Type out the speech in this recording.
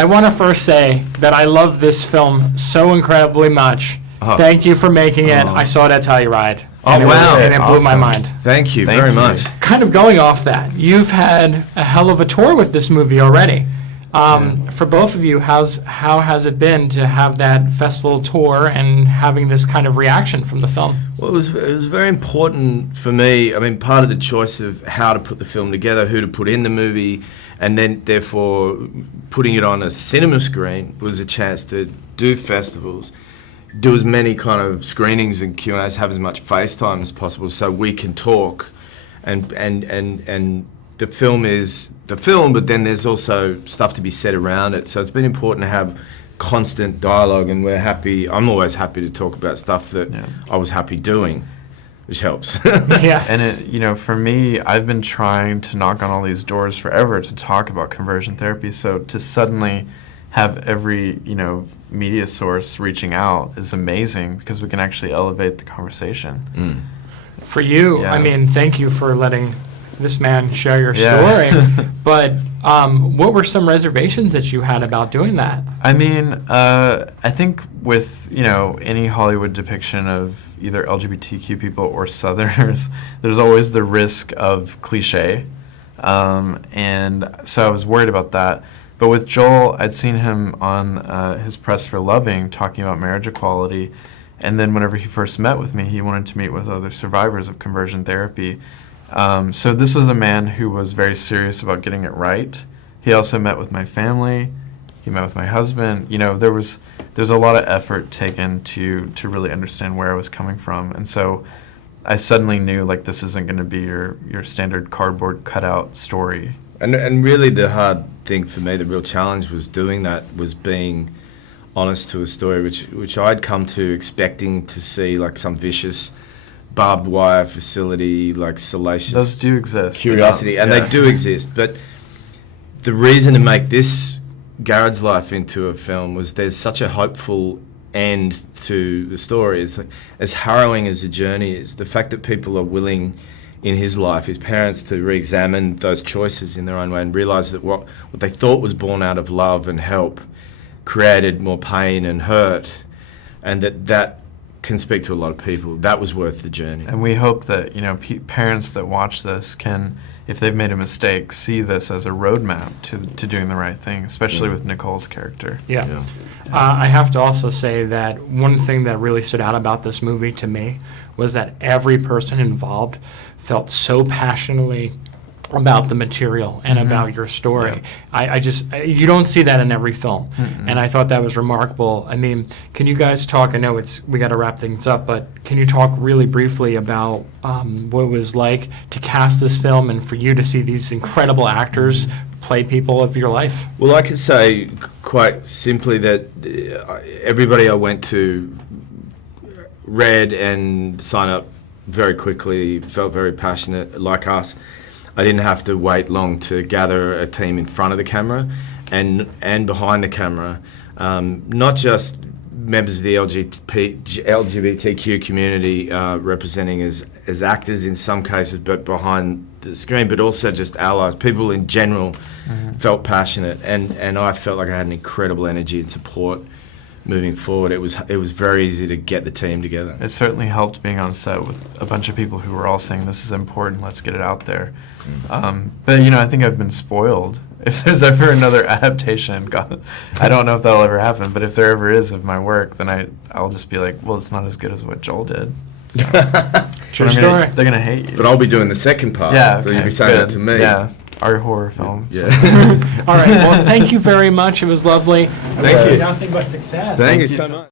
I want to first say that I love this film so incredibly much. Oh. Thank you for making it. I saw it at Telluride. And wow. And it blew my mind. Thank you very much. Kind of going off that, you've had a hell of a tour with this movie already. For both of you, how has it been to have that festival tour and having this kind of reaction from the film? Well, it was very important for me. I mean, part of the choice of how to put the film together, who to put in the movie, and then therefore putting it on a cinema screen was a chance to do festivals, do as many kind of screenings and Q&As, have as much FaceTime as possible so we can talk. And the film is the film, but then there's also stuff to be said around it. So it's been important to have constant dialogue, and we're happy. I'm always happy to talk about stuff that I was happy doing, which helps. Yeah. And it, for me, I've been trying to knock on all these doors forever to talk about conversion therapy. So to suddenly have every, media source reaching out is amazing because we can actually elevate the conversation. For you, I mean, thank you for letting this man share your story. But what were some reservations that you had about doing that? I mean, I think with, any Hollywood depiction of either LGBTQ people or Southerners, there's always the risk of cliche. And so I was worried about that. But with Joel, I'd seen him on his Press for Loving talking about marriage equality. And then whenever he first met with me, he wanted to meet with other survivors of conversion therapy. So this was a man who was very serious about getting it right. He also met with my family. He met with my husband. There's a lot of effort taken to really understand where I was coming from. And so I suddenly knew, this isn't going to be your standard cardboard cutout story. And really the hard thing for me, the real challenge was doing that, was being honest to a story which I'd come to expecting to see some vicious barbed wire facility, salacious. Those do exist. Curiosity, and they do exist. But the reason to make this Garrard's life into a film was there's such a hopeful end to the story. As harrowing as the journey is, the fact that people are willing in his life, his parents, to re-examine those choices in their own way and realise that what they thought was born out of love and help created more pain and hurt, and that can speak to a lot of people. That was worth the journey. And we hope that parents that watch this can, if they've made a mistake, see this as a roadmap to doing the right thing, especially with Nicole's character. Yeah. I have to also say that one thing that really stood out about this movie to me was that every person involved felt so passionately about the material and about your story. Yeah. You don't see that in every film. And I thought that was remarkable. I mean, can you guys talk, I know we got to wrap things up, but can you talk really briefly about what it was like to cast this film and for you to see these incredible actors play people of your life? Well, I could say quite simply that everybody I went to read and signed up very quickly, felt very passionate like us. I didn't have to wait long to gather a team in front of the camera and behind the camera, not just members of the LGBTQ community representing as actors in some cases, but behind the screen, but also just allies. People in general felt passionate, and I felt like I had an incredible energy and support moving forward. It was very easy to get the team together. It certainly helped being on set with a bunch of people who were all saying, this is important, let's get it out there. But I think I've been spoiled. If there's ever another adaptation, God, I don't know if that'll ever happen, but if there ever is of my work, then I'll just be like, well, it's not as good as what Joel did. So, True story. They're going to hate you. But I'll be doing the second part, so you'll be saying that to me. Yeah, our horror film. Yeah. All right, well, thank you very much. It was lovely. Thank you. Nothing but success. Thank you so much.